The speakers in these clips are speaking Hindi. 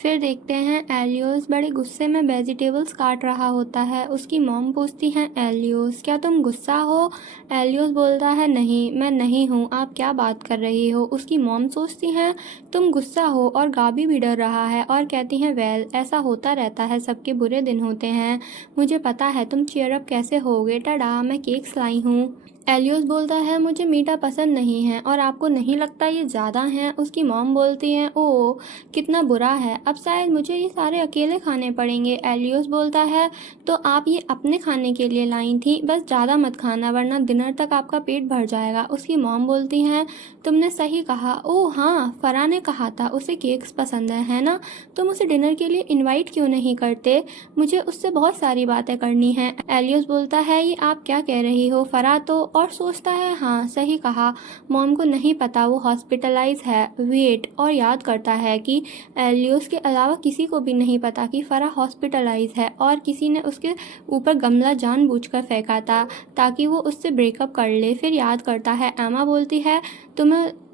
फिर देखते हैं एलियोस बड़े गुस्से में वेजिटेबल्स काट रहा होता है। उसकी मॉम पूछती हैं, एलियोस क्या तुम गुस्सा हो? एलियोस बोलता है, नहीं मैं नहीं हूँ, आप क्या बात कर रही हो? उसकी मॉम सोचती हैं तुम गुस्सा हो, और गाबी भी डर रहा है और कहती हैं, वेल ऐसा होता रहता है, सबके बुरे दिन होते हैं, मुझे पता है तुम चीयर अप कैसे होगे, टडा मैं केक्स लाई हूँ। एलियोस बोलता है, मुझे मीठा पसंद नहीं है, और आपको नहीं लगता ये ज़्यादा हैं? उसकी मॉम बोलती हैं, ओह कितना बुरा है, अब शायद मुझे ये सारे अकेले खाने पड़ेंगे। एलियोस बोलता है, तो आप ये अपने खाने के लिए लाई थी, बस ज़्यादा मत खाना वरना डिनर तक आपका पेट भर जाएगा। उसकी मॉम बोलती हैं, तुमने सही कहा, ओह हाँ फरा ने कहा था उसे केक्स पसंद है ना? तुम उसे डिनर के लिए इन्वाइट क्यों नहीं करते? मुझे उससे बहुत सारी बातें करनी हैं। एलियोस बोलता है, ये आप क्या कह रही हो फरा? तो और सोचता है, हाँ सही कहा, मॉम को नहीं पता वो हॉस्पिटलाइज है। वेट, और याद करता है कि एलियोस के अलावा किसी को भी नहीं पता कि फरा हॉस्पिटलाइज है, और किसी ने उसके ऊपर गमला जानबूझकर फेंका था ताकि वो उससे ब्रेकअप कर ले। फिर याद करता है, एमा बोलती है,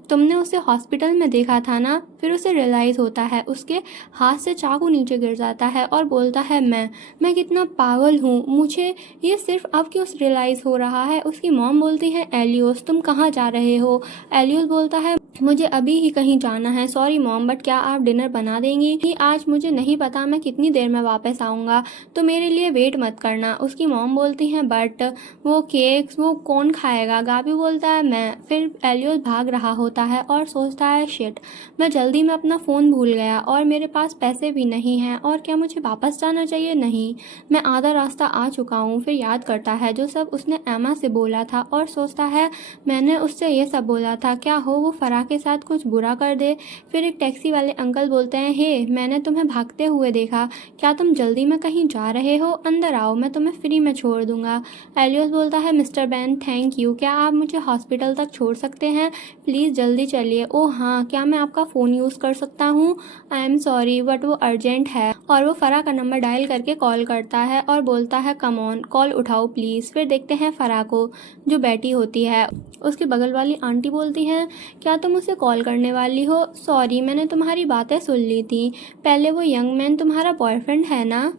तुमने उसे हॉस्पिटल में देखा था ना? फिर उसे रियलाइज़ होता है, उसके हाथ से चाकू नीचे गिर जाता है और बोलता है, मैं कितना पागल हूँ, मुझे ये सिर्फ अब क्यों रियलाइज़ हो रहा है? उसकी मॉम बोलती है, एलियोस तुम कहाँ जा रहे हो? एलियोस बोलता है, मुझे अभी ही कहीं जाना है, सॉरी मॉम, बट क्या आप डिनर बना देंगी? कि आज मुझे नहीं पता मैं कितनी देर में वापस आऊँगा, तो मेरे लिए वेट मत करना। उसकी मॉम बोलती हैं, बट वो केक्स वो कौन खाएगा? गाबी बोलता है, मैं। फिर एलियोस भाग रहा होता है और सोचता है, शिट, मैं जल्दी में अपना फ़ोन भूल गया और मेरे पास पैसे भी नहीं हैं, और क्या मुझे वापस जाना चाहिए? नहीं, मैं आधा रास्ता आ चुका हूँ। फिर याद करता है जो सब उसने एमा से बोला था और सोचता है, मैंने उससे ये सब बोला था, क्या हो वो फरा के साथ कुछ बुरा कर दे। फिर एक टैक्सी वाले अंकल बोलते हैं, हे मैंने तुम्हें भागते हुए देखा, क्या तुम जल्दी में कहीं जा रहे हो? अंदर आओ, मैं तुम्हें फ्री में छोड़ दूंगा। एलियोस बोलता है, मिस्टर बैन थैंक यू, क्या आप मुझे हॉस्पिटल तक छोड़ सकते हैं? प्लीज़ जल्दी चलिए। ओह हाँ, क्या मैं आपका फ़ोन यूज़ कर सकता हूँ? आई एम सॉरी बट वो अर्जेंट है। और वो फरा का नंबर डायल करके कॉल करता है और बोलता है, कम ऑन कॉल उठाओ प्लीज़। फिर देखते हैं फरा को, जो बैठी होती है। उसके बगल वाली आंटी बोलती हैं, क्या तुम उसे कॉल करने वाली हो? सॉरी मैंने तुम्हारी बातें सुन ली थी, पहले वो यंग मैन तुम्हारा बॉयफ्रेंड है ना?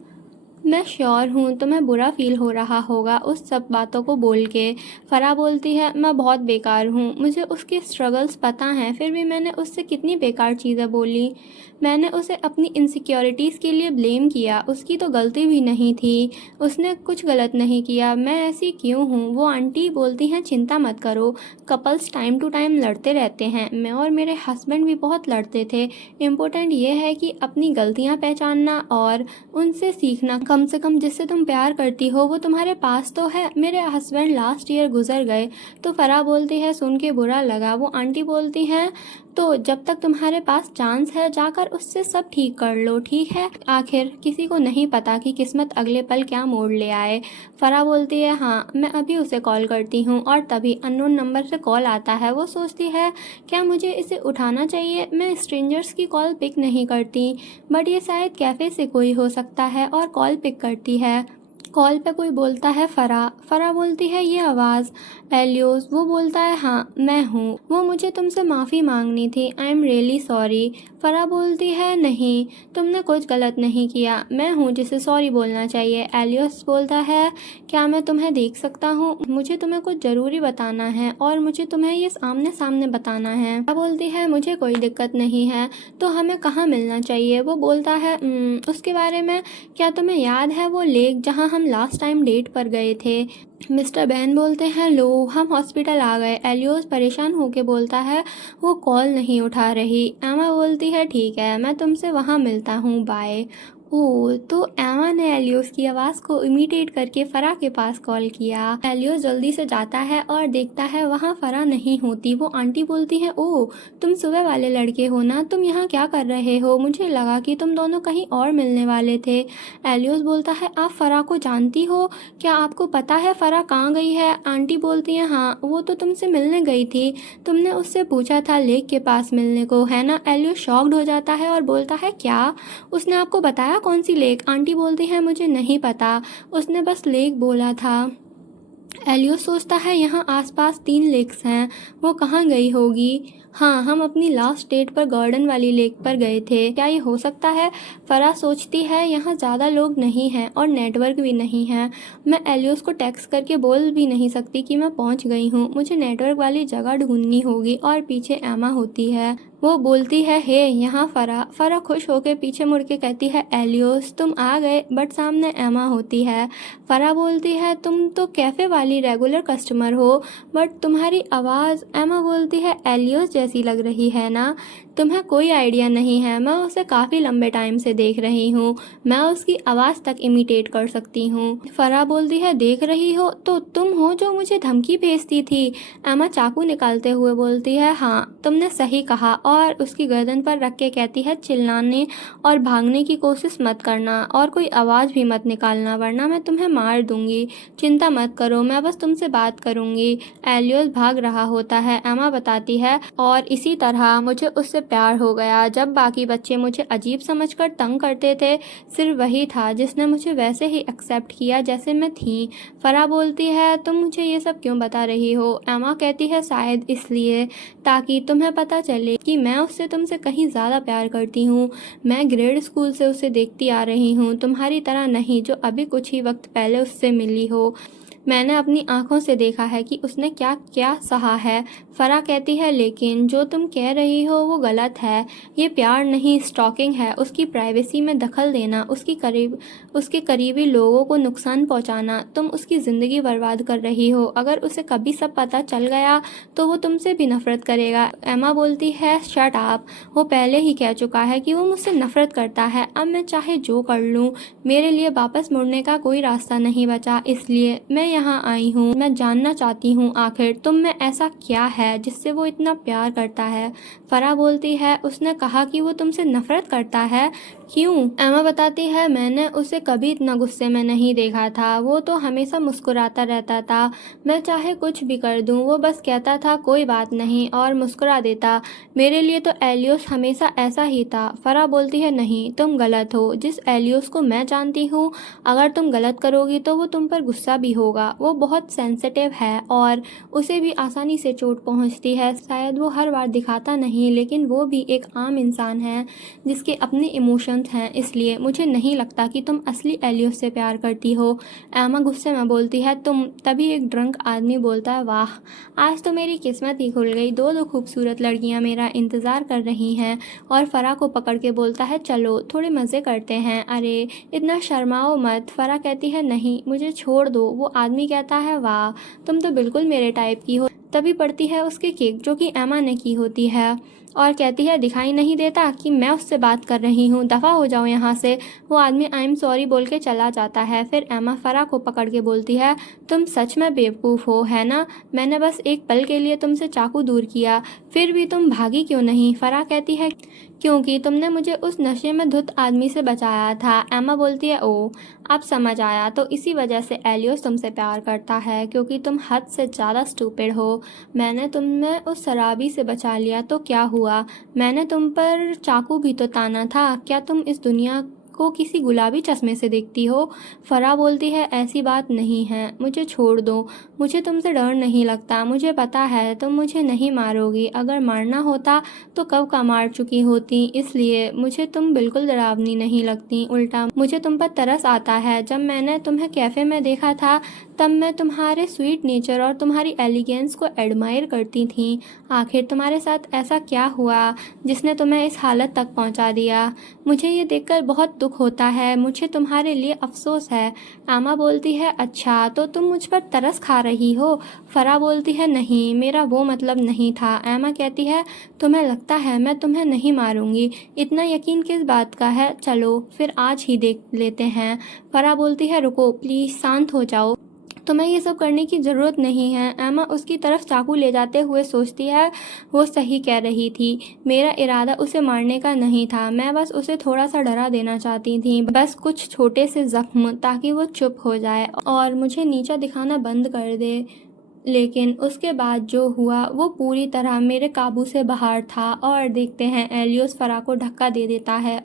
मैं श्योर हूँ तुम्हें बुरा फील हो रहा होगा उस सब बातों को बोल के। फरा बोलती है, मैं बहुत बेकार हूँ, मुझे उसके स्ट्रगल्स पता हैं, फिर भी मैंने उससे कितनी बेकार चीज़ें बोली। मैंने उसे अपनी इनसिक्योरिटीज़ के लिए ब्लेम किया, उसकी तो गलती भी नहीं थी, उसने कुछ गलत नहीं किया, मैं ऐसी क्यों हूँ? वो आंटी बोलती हैं, चिंता मत करो, कपल्स टाइम टू टाइम लड़ते रहते हैं, मैं और मेरे हस्बैंड भी बहुत लड़ते थे। इम्पोर्टेंट ये है कि अपनी गलतियाँ पहचानना और उनसे सीखना। कम से कम जिससे तुम प्यार करती हो वो तुम्हारे पास तो है। मेरे हस्बैंड लास्ट ईयर गुजर गए। तो फरा बोलती है, सुन के बुरा लगा। वो आंटी बोलती हैं, तो जब तक तुम्हारे पास चांस है जाकर उससे सब ठीक कर लो, ठीक है? आखिर किसी को नहीं पता कि किस्मत अगले पल क्या मोड़ ले आए। फरा बोलती है, हाँ मैं अभी उसे कॉल करती हूँ। और तभी अननोन नंबर से कॉल आता है। वो सोचती है, क्या मुझे इसे उठाना चाहिए? मैं स्ट्रेंजर्स की कॉल पिक नहीं करती, बट ये शायद कैफ़े से कोई हो सकता है, और कॉल पिक करती है। कॉल पे कोई बोलता है, फरा। फरा बोलती है, ये आवाज़ एलियोस। वो बोलता है, हाँ मैं हूँ, वो मुझे तुमसे माफ़ी मांगनी थी, आई एम रियली सॉरी। फरा बोलती है, नहीं तुमने कुछ गलत नहीं किया, मैं हूँ जिसे सॉरी बोलना चाहिए। एलियोस बोलता है, क्या मैं तुम्हें देख सकता हूँ? मुझे तुम्हें कुछ ज़रूरी बताना है और मुझे तुम्हें ये आमने सामने बताना है। फरा बोलती है, मुझे कोई दिक्कत नहीं है, तो हमें कहाँ मिलना चाहिए? वो बोलता है, उसके बारे में क्या तुम्हें याद है वो लेक जहाँ हम लास्ट टाइम डेट पर गए थे? मिस्टर बैन बोलते हैं, लो हम हॉस्पिटल आ गए। एलियोस परेशान होकर बोलता है, वो कॉल नहीं उठा रही। एमा बोलती है, ठीक है मैं तुमसे वहाँ मिलता हूँ, बाय। ओह, तो एमा ने एलियोस की आवाज़ को इमिटेट करके फरा के पास कॉल किया। एलियोस जल्दी से जाता है और देखता है वहाँ फरा नहीं होती। वो आंटी बोलती है, ओह तुम सुबह वाले लड़के हो ना, तुम यहाँ क्या कर रहे हो? मुझे लगा कि तुम दोनों कहीं और मिलने वाले थे। एलियोस बोलता है, आप फरा को जानती हो? क्या आपको पता है फरा कहाँ गई है? आंटी बोलती है, हाँ वो तो तुमसे मिलने गई थी, तुमने उससे पूछा था लेक के पास मिलने को, है ना? एलियोस शॉक्ड हो जाता है और बोलता है, क्या उसने आपको बताया? कौन सी लेक? आंटी बोलती है, मुझे नहीं पता, उसने बस लेक बोला था। एलियोस सोचता है यहाँ आसपास 3 लेक्स हैं, वो कहाँ गई होगी। हाँ, हम अपनी लास्ट डेट पर गार्डन वाली लेक पर गए थे, क्या ये हो सकता है। फरा सोचती है यहाँ ज़्यादा लोग नहीं हैं और नेटवर्क भी नहीं है। मैं एलियोस को टेक्स्ट करके बोल भी नहीं सकती कि मैं पहुँच गई हूँ। मुझे नेटवर्क वाली जगह ढूंढनी होगी। और पीछे एमा होती है, वो बोलती है हे यहाँ फरा। फरा खुश होकर पीछे मुड़ के कहती है एलियोस तुम आ गए। बट सामने एमा होती है। फरा बोलती है तुम तो कैफ़े वाली रेगुलर कस्टमर हो, बट तुम्हारी आवाज़, एमा बोलती है एलियोस जैसी लग रही है ना। तुम्हें कोई आइडिया नहीं है, मैं उसे काफ़ी लंबे टाइम से देख रही हूँ। मैं उसकी आवाज़ तक इमिटेट कर सकती हूँ। फरा बोलती है देख रही हो तो तुम हो जो मुझे धमकी भेजती थी। एमा चाकू निकालते हुए बोलती है हाँ तुमने सही कहा, और उसकी गर्दन पर रख के कहती है चिल्लाने और भागने की कोशिश मत करना और कोई आवाज़ भी मत निकालना वरना मैं तुम्हें मार दूंगी। चिंता मत करो, मैं बस तुमसे बात करूंगी। एलियोस भाग रहा होता है। एमा बताती है और इसी तरह मुझे उससे प्यार हो गया। जब बाकी बच्चे मुझे अजीब समझकर तंग करते थे, सिर्फ वही था जिसने मुझे वैसे ही एक्सेप्ट किया जैसे मैं थी। फरा बोलती है तुम मुझे ये सब क्यों बता रही हो। एमा कहती है शायद इसलिए ताकि तुम्हें पता चले कि मैं उससे तुमसे कहीं ज़्यादा प्यार करती हूँ। मैं ग्रेड स्कूल से उसे देखती आ रही हूँ, तुम्हारी तरह नहीं जो अभी कुछ ही वक्त पहले उससे मिली हो। मैंने अपनी आंखों से देखा है कि उसने क्या क्या सहा है। फरा कहती है लेकिन जो तुम कह रही हो वो गलत है। ये प्यार नहीं स्टॉकिंग है। उसकी प्राइवेसी में दखल देना, उसके करीबी लोगों को नुकसान पहुंचाना। तुम उसकी ज़िंदगी बर्बाद कर रही हो। अगर उसे कभी सब पता चल गया तो वो तुमसे भी नफरत करेगा। एमा बोलती है शट अप, वो पहले ही कह चुका है कि वो मुझसे नफरत करता है। अब मैं चाहे जो कर लूँ, मेरे लिए वापस मुड़ने का कोई रास्ता नहीं बचा, इसलिए मैं यहाँ आई हूँ। मैं जानना चाहती हूँ आखिर तुम में ऐसा क्या है जिससे वो इतना प्यार करता है। फरा बोलती है उसने कहा कि वो तुमसे नफरत करता है, क्यों। एमा बताती है मैंने उसे कभी इतना गुस्से में नहीं देखा था। वो तो हमेशा मुस्कुराता रहता था। मैं चाहे कुछ भी कर दूँ वो बस कहता था कोई बात नहीं और मुस्कुरा देता। मेरे लिए तो एलियोस हमेशा ऐसा ही था। फरा बोलती है नहीं तुम गलत हो। जिस एलियोस को मैं जानती हूँ, अगर तुम गलत करोगी तो वो तुम पर गुस्सा भी होगा। वो बहुत सेंसिटिव है और उसे भी आसानी से चोट पहुँचती है। शायद वो हर बार दिखाता नहीं, लेकिन वो भी एक आम इंसान है जिसके अपने इमोशंस हैं। इसलिए मुझे नहीं लगता कि तुम असली एलियोस से प्यार करती हो। एमा गुस्से में बोलती है तुम। तभी एक ड्रंक आदमी बोलता है वाह, आज तो मेरी किस्मत ही खुल गई। दो खूबसूरत लड़कियां मेरा इंतज़ार कर रही हैं। और फरा को पकड़ के बोलता है चलो थोड़े मज़े करते हैं। अरे इतना शर्माओ मत। फरा कहती है नहीं मुझे छोड़ दो। वो आदमी कहता है वाह तुम तो बिल्कुल मेरे टाइप की हो। तभी पड़ती है उसके केक जो कि एमा ने की होती है और कहती है दिखाई नहीं देता कि मैं उससे बात कर रही हूँ, दफ़ा हो जाओ यहाँ से। वो आदमी आई एम सॉरी बोल के चला जाता है। फिर एमा फरा को पकड़ के बोलती है तुम सच में बेवकूफ़ हो है ना। मैंने बस एक पल के लिए तुमसे चाकू दूर किया, फिर भी तुम भागी क्यों नहीं। फरा कहती है क्योंकि तुमने मुझे उस नशे में धुत आदमी से बचाया था। एमा बोलती है ओ अब समझ आया, तो इसी वजह से एलियोस तुमसे प्यार करता है क्योंकि तुम हद से ज़्यादा स्टूपिड हो। मैंने तुम्हें उस शराबी से बचा लिया तो क्या हुआ। मैंने तुम पर चाकू भी तो ताना था। क्या तुम इस दुनिया को किसी गुलाबी चश्मे से देखती हो। फरा बोलती है ऐसी बात नहीं है, मुझे छोड़ दो। मुझे तुमसे डर नहीं लगता। मुझे पता है तुम मुझे नहीं मारोगी। अगर मारना होता तो कब का मार चुकी होती। इसलिए मुझे तुम बिल्कुल डरावनी नहीं लगती। उल्टा मुझे तुम पर तरस आता है। जब मैंने तुम्हें कैफ़े में देखा था तब मैं तुम्हारे स्वीट नेचर और तुम्हारी एलिगेंस को एडमायर करती थी। आखिर तुम्हारे साथ ऐसा क्या हुआ जिसने तुम्हें इस हालत तक पहुंचा दिया। मुझे ये देखकर बहुत दुख होता है। मुझे तुम्हारे लिए अफसोस है। आमा बोलती है अच्छा तो तुम मुझ पर तरस खा रही हो। फरा बोलती है नहीं मेरा वो मतलब नहीं था। आमा कहती है तुम्हें लगता है मैं तुम्हें नहीं मारूंगी, इतना यकीन किस बात का है। चलो फिर आज ही देख लेते हैं। फरा बोलती है रुको प्लीज़ शांत हो जाओ, तुम्हें ये सब करने की ज़रूरत नहीं है। एमा उसकी तरफ चाकू ले जाते हुए सोचती है वो सही कह रही थी। मेरा इरादा उसे मारने का नहीं था, मैं बस उसे थोड़ा सा डरा देना चाहती थी। बस कुछ छोटे से जख्म ताकि वो चुप हो जाए और मुझे नीचा दिखाना बंद कर दे। लेकिन उसके बाद जो हुआ वो पूरी तरह मेरे काबू से बाहर था। और देखते हैं एलियोस फरा को धक्का दे देता है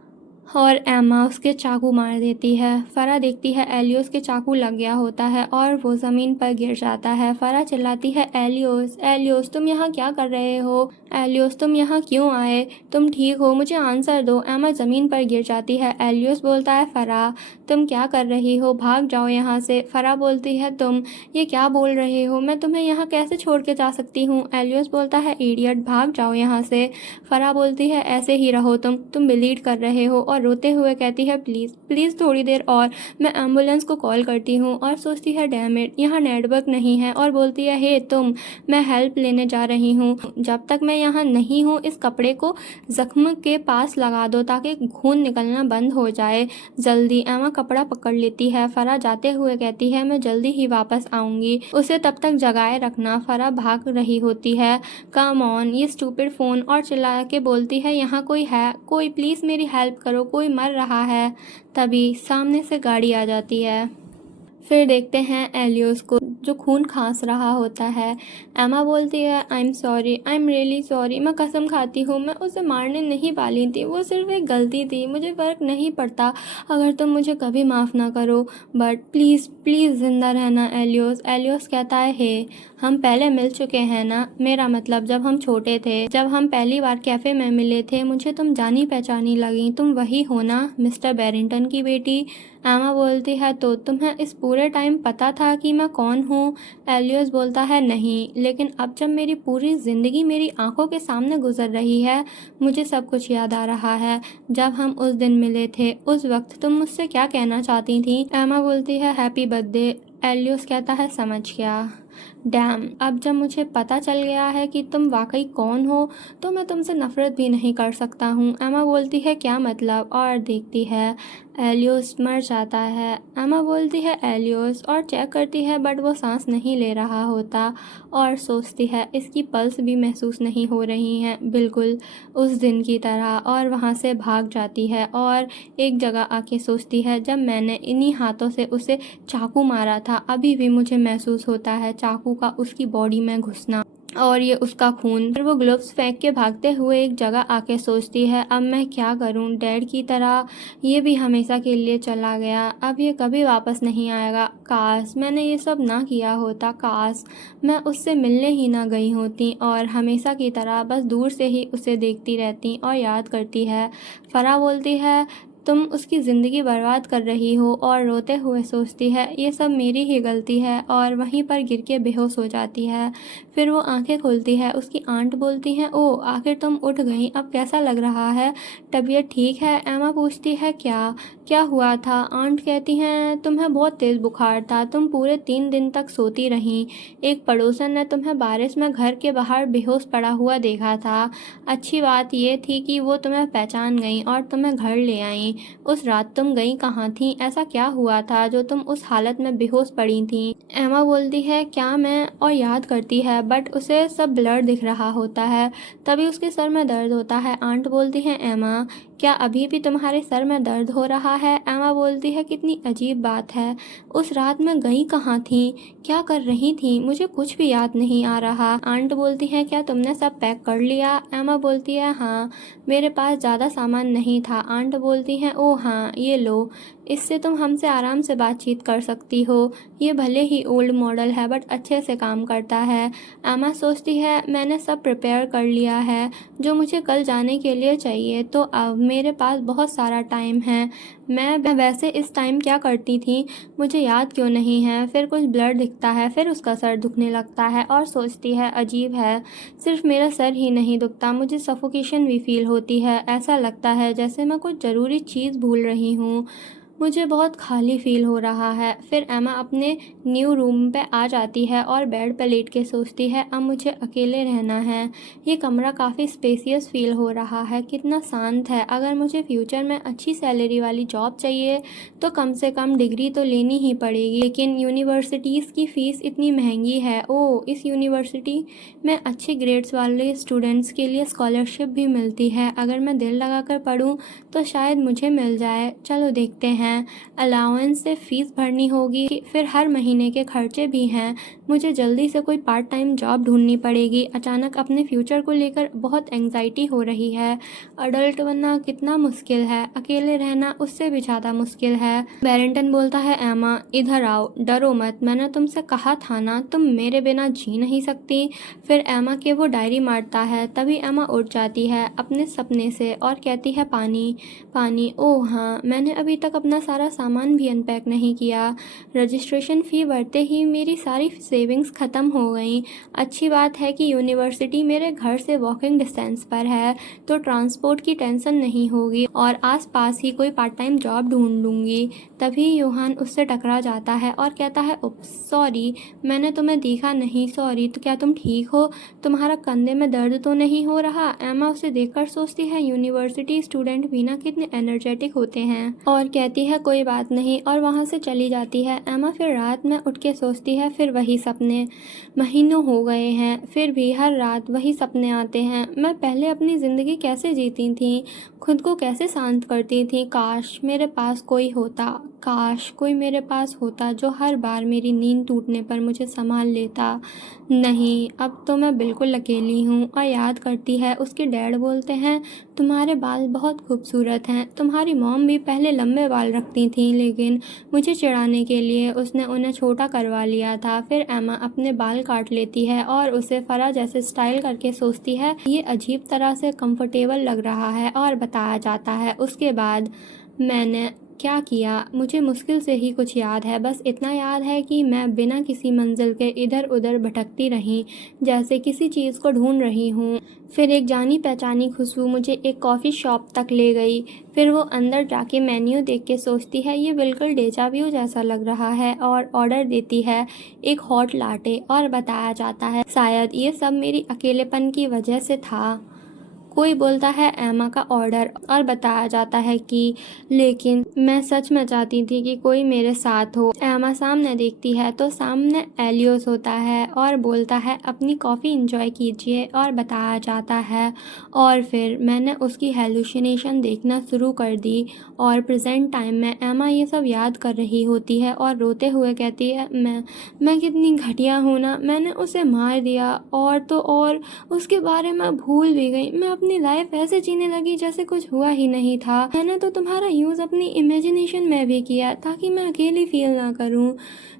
और एमा उसके चाकू मार देती है। फरा देखती है एलियोस के चाकू लग गया होता है और वो ज़मीन पर गिर जाता है। फरा चिल्लाती है, एलियोस, एलियोस तुम यहाँ क्या कर रहे हो? एलियोस तुम यहाँ क्यों आए? तुम ठीक हो? मुझे आंसर दो। एमा ज़मीन पर गिर जाती है। एलियोस बोलता है, फरा तुम क्या कर रही हो? भाग जाओ यहाँ से। फरा बोलती है, तुम ये क्या बोल रहे हो? मैं तुम्हें यहाँ कैसे छोड़ के जा सकती हूँ? एलियोस बोलता है, इडियट, भाग जाओ यहाँ से। फरा बोलती है, ऐसे ही रहो तुम ब्लीड कर रहे हो, और रोते हुए कहती है, प्लीज़ प्लीज़ थोड़ी देर और, मैं एम्बुलेंस को कॉल करती हूँ। और सोचती है, डैम इट, यहाँ नेटवर्क नहीं है। और बोलती है, हे तुम, मैं हेल्प लेने जा रही हूँ। जब तक मैं यहाँ नहीं हूँ इस कपड़े को जख्म के पास लगा दो ताकि खून निकलना बंद हो जाए जल्दी। एमा कपड़ा पकड़ लेती है। फरा जाते हुए कहती है, मैं जल्दी ही वापस आऊँगी, उसे तब तक जगाए रखना। फरा भाग रही होती है। कम ऑन, ये स्टूपिड फ़ोन, और चिल्ला के बोलती है, यहाँ कोई है? कोई प्लीज़ मेरी हेल्प करो, कोई मर रहा है। तभी सामने से गाड़ी आ जाती है। फिर देखते हैं एलियोस को जो खून खांस रहा होता है। एमा बोलती है, I am sorry, I am really sorry, मैं कसम खाती हूँ मैं उसे मारने नहीं वाली थी, वो सिर्फ एक गलती थी, मुझे फ़र्क नहीं पड़ता अगर तुम मुझे कभी माफ़ ना करो, बट प्लीज़ प्लीज़ ज़िंदा रहना एलियोस। एलियोस कहता है, हे हम पहले मिल चुके हैं ना, मेरा मतलब जब हम छोटे थे, जब हम पहली बार कैफ़े में मिले थे, मुझे तुम जानी पहचानी लगी, तुम वही हो ना, मिस्टर बैरिंगटन की बेटी? एमा बोलती है, तो तुम्हें इस पूरे टाइम पता था कि मैं कौन हूँ? एलियोस बोलता है, नहीं, लेकिन अब जब मेरी पूरी ज़िंदगी मेरी आंखों के सामने गुजर रही है, मुझे सब कुछ याद आ रहा है। जब हम उस दिन मिले थे, उस वक्त तुम मुझसे क्या कहना चाहती थी? एमा बोलती है, हैप्पी बर्थडे। एलियोस कहता है, समझ गया। डैम, अब जब मुझे पता चल गया है कि तुम वाकई कौन हो, तो मैं तुमसे नफ़रत भी नहीं कर सकता हूँ। एमा बोलती है, क्या मतलब? और देखती है एलियोस मर जाता है। एमा बोलती है, एलियोस, और चेक करती है, बट वो सांस नहीं ले रहा होता। और सोचती है, इसकी पल्स भी महसूस नहीं हो रही हैं, बिल्कुल उस दिन की तरह। और वहाँ से भाग जाती है और एक जगह आके सोचती है, जब मैंने इन्हीं हाथों से उसे चाकू मारा था, अभी भी मुझे महसूस होता है चाकू का उसकी बॉडी में घुसना, और ये उसका खून। फिर वो ग्लव्स फेंक के भागते हुए एक जगह आके सोचती है, अब मैं क्या करूं? डैड की तरह ये भी हमेशा के लिए चला गया, अब ये कभी वापस नहीं आएगा। काश मैंने ये सब ना किया होता, काश मैं उससे मिलने ही ना गई होती और हमेशा की तरह बस दूर से ही उसे देखती रहती और याद करती है। फरा बोलती है, तुम उसकी ज़िंदगी बर्बाद कर रही हो, और रोते हुए सोचती है, ये सब मेरी ही गलती है, और वहीं पर गिर के बेहोश हो जाती है। फिर वो आंखें खोलती है। उसकी आंट बोलती हैं, ओह आखिर तुम उठ गई, अब कैसा लग रहा है? तबीयत ठीक है? एमा पूछती है, क्या क्या हुआ था? आंट कहती हैं, तुम्हें बहुत तेज़ बुखार था, तुम पूरे 3 दिन तक सोती रहीं, एक पड़ोसन ने तुम्हें बारिश में घर के बाहर बेहोश पड़ा हुआ देखा था। अच्छी बात ये थी कि वो तुम्हें पहचान गई और तुम्हें घर ले आईं। उस रात तुम गई कहाँ थी? ऐसा क्या हुआ था जो तुम उस हालत में बेहोश पड़ी थी? एमा बोलती है, क्या मैं, और याद करती है, बट उसे सब ब्लर दिख रहा होता है। तभी उसके सर में दर्द होता है। आंट बोलती है, एमा, क्या अभी भी तुम्हारे सर में दर्द हो रहा है? एमा बोलती है, कितनी अजीब बात है, उस रात मैं गई कहाँ थी, क्या कर रही थी, मुझे कुछ भी याद नहीं आ रहा। आंट बोलती है, क्या तुमने सब पैक कर लिया? एमा बोलती है, हाँ, मेरे पास ज़्यादा सामान नहीं था। आंट बोलती हैं, ओह हाँ, ये लो, इससे तुम हमसे आराम से बातचीत कर सकती हो, ये भले ही ओल्ड मॉडल है बट अच्छे से काम करता है। एमा सोचती है, मैंने सब प्रिपेयर कर लिया है जो मुझे कल जाने के लिए चाहिए, तो अब मेरे पास बहुत सारा टाइम है। मैं वैसे इस टाइम क्या करती थी मुझे याद क्यों नहीं है। फिर कुछ ब्लर दिखता है, फिर उसका सर दुखने लगता है और सोचती है, अजीब है, सिर्फ मेरा सर ही नहीं दुखता, मुझे सफोकेशन भी फील होती है, ऐसा लगता है जैसे मैं कुछ ज़रूरी चीज़ भूल रही हूँ, मुझे बहुत खाली फील हो रहा है। फिर एमा अपने न्यू रूम पे आ जाती है और बेड पे लेट के सोचती है, अब मुझे अकेले रहना है। ये कमरा काफ़ी स्पेसियस फील हो रहा है, कितना शांत है। अगर मुझे फ्यूचर में अच्छी सैलरी वाली जॉब चाहिए तो कम से कम डिग्री तो लेनी ही पड़ेगी, लेकिन यूनिवर्सिटीज़ की फ़ीस इतनी महंगी है। ओह, इस यूनिवर्सिटी में अच्छे ग्रेड्स वाले स्टूडेंट्स के लिए स्कॉलरशिप भी मिलती है, अगर मैं दिल लगाकर पढूं तो शायद मुझे मिल जाए, चलो देखते हैं। हैं, अलाउंस से फ़ीस भरनी होगी, फिर हर महीने के खर्चे भी हैं। मुझे जल्दी से कोई पार्ट टाइम जॉब ढूंढनी पड़ेगी। अचानक अपने फ्यूचर को लेकर बहुत एंग्जाइटी हो रही है। अडल्ट बनना कितना मुश्किल है, अकेले रहना उससे भी ज़्यादा मुश्किल है। बैरेंटन बोलता है, एमा इधर आओ, डरो मत, मैंने तुमसे कहा था ना तुम मेरे बिना जी नहीं सकती। फिर एमा के वो डायरी मारता है। तभी एमा उठ जाती है अपने सपने से और कहती है, पानी पानी। ओह हाँ, मैंने अभी तक अपना सारा सामान भी अनपैक नहीं किया। रजिस्ट्रेशन फ़ी भरते ही मेरी सारी सेविंग्स ख़त्म हो गई। अच्छी बात है कि यूनिवर्सिटी मेरे घर से वॉकिंग डिस्टेंस पर है, तो ट्रांसपोर्ट की टेंशन नहीं होगी और आसपास ही कोई पार्ट टाइम जॉब ढूंढ लूँगी। तभी योहान उससे टकरा जाता है और कहता है, उप्स सॉरी, मैंने तुम्हें देखा नहीं, सॉरी। तो क्या तुम ठीक हो? तुम्हारा कंधे में दर्द तो नहीं हो रहा? एमा उसे देखकर सोचती है, यूनिवर्सिटी स्टूडेंट भी ना कितने एनर्जेटिक होते हैं, और कहती है कोई बात नहीं और वहाँ से चली जाती है। एमा फिर रात में उठ के सोचती है, फिर वही सपने। महीनों हो गए हैं फिर भी हर रात वही सपने आते हैं। मैं पहले अपनी ज़िंदगी कैसे जीती थी, खुद को कैसे शांत करती थी। काश मेरे पास कोई होता, काश कोई मेरे पास होता जो हर बार मेरी नींद टूटने पर मुझे संभाल लेता। नहीं, अब तो मैं बिल्कुल अकेली हूँ। और याद करती है, उसके डैड बोलते हैं, तुम्हारे बाल बहुत खूबसूरत हैं। तुम्हारी मॉम भी पहले लंबे बाल रखती थी, लेकिन मुझे चिढ़ाने के लिए उसने उन्हें छोटा करवा लिया था। फिर एमा अपने बाल काट लेती है और उसे फरा जैसे स्टाइल करके सोचती है, ये अजीब तरह से कंफर्टेबल लग रहा है। और बताया जाता है उसके बाद मैंने क्या किया, मुझे मुश्किल से ही कुछ याद है। बस इतना याद है कि मैं बिना किसी मंजिल के इधर उधर भटकती रही, जैसे किसी चीज़ को ढूंढ रही हूँ। फिर एक जानी पहचानी खुशबू मुझे एक कॉफ़ी शॉप तक ले गई। फिर वो अंदर जाके मेन्यू देख के सोचती है, ये बिल्कुल डेजा व्यू जैसा लग रहा है, और ऑर्डर देती है एक हॉट लाटे। और बताया जाता है शायद ये सब मेरी अकेलेपन की वजह से था। कोई बोलता है एमा का ऑर्डर, और बताया जाता है कि लेकिन मैं सच में चाहती थी कि कोई मेरे साथ हो। एमा सामने देखती है तो सामने एलियोस होता है और बोलता है, अपनी कॉफ़ी इंजॉय कीजिए। और बताया जाता है, और फिर मैंने उसकी हेलुसिनेशन देखना शुरू कर दी। और प्रेजेंट टाइम में एमा ये सब याद कर रही होती है और रोते हुए कहती है, मैं कितनी घटिया हूँ ना, मैंने उसे मार दिया, और तो और उसके बारे में भूल भी गई। मैं अपनी लाइफ ऐसे जीने लगी जैसे कुछ हुआ ही नहीं था। मैंने तो तुम्हारा यूज़ अपनी इमेजिनेशन में भी किया ताकि मैं अकेली फील ना करूं।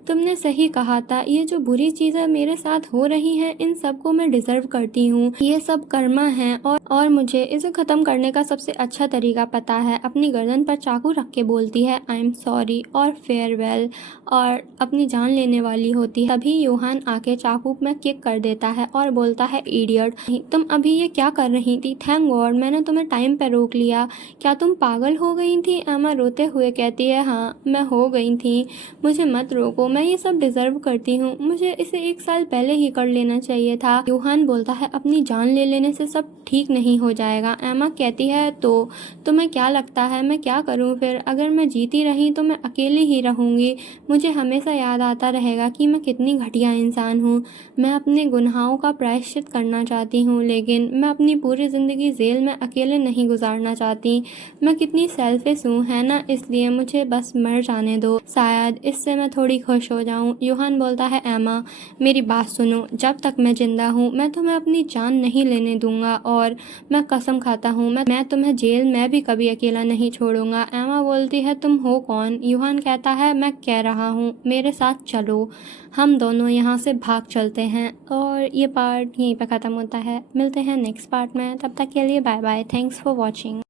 तुमने सही कहा था, ये जो बुरी चीज़ें मेरे साथ हो रही हैं, इन सबको मैं डिज़र्व करती हूँ। ये सब कर्मा है, और मुझे इसे ख़त्म करने का सबसे अच्छा तरीका पता है। अपनी गर्दन पर चाकू रख के बोलती है, आई एम सॉरी और फेयरवेल, और अपनी जान लेने वाली होती है। तभी योहान आके चाकू में किक कर देता है और बोलता है, इडियट, तुम अभी ये क्या कर रही थी? थैंक गॉड मैंने तुम्हें टाइम पर रोक लिया। क्या तुम पागल हो गई थी? एमा रोते हुए कहती है, हाँ मैं हो गई थी, मुझे मत रोको, मैं ये सब डिजर्व करती हूँ। मुझे इसे 1 साल पहले ही कर लेना चाहिए था। योहान बोलता है, अपनी जान ले लेने से सब ठीक नहीं हो जाएगा। एमा कहती है, तो तुम्हें क्या लगता है मैं क्या करूँ फिर? अगर मैं जीती रही तो मैं अकेली ही रहूँगी। मुझे हमेशा याद आता रहेगा कि मैं कितनी घटिया इंसान हूँ। मैं अपने गुनाहों का प्रायश्चित करना चाहती हूँ, लेकिन मैं अपनी पूरी ज़िंदगी जेल में अकेले नहीं गुजारना चाहती। मैं कितनी सेल्फिश हूँ, है ना? इसलिए मुझे बस मर जाने दो, शायद इससे मैं थोड़ी खुश हो जाऊँ। योहान बोलता है, एमा मेरी बात सुनो, जब तक मैं जिंदा हूँ मैं तुम्हें अपनी जान नहीं लेने दूंगा, और मैं कसम खाता हूँ मैं तुम्हें जेल में भी कभी अकेला नहीं छोड़ूंगा। एमा बोलती है, तुम हो कौन? योहान कहता है, मैं कह रहा हूँ मेरे साथ चलो, हम दोनों यहाँ से भाग चलते हैं। और ये पार्ट यहीं पे ख़त्म होता है। मिलते हैं नेक्स्ट पार्ट में, तब तक के लिए bye bye, thanks for watching.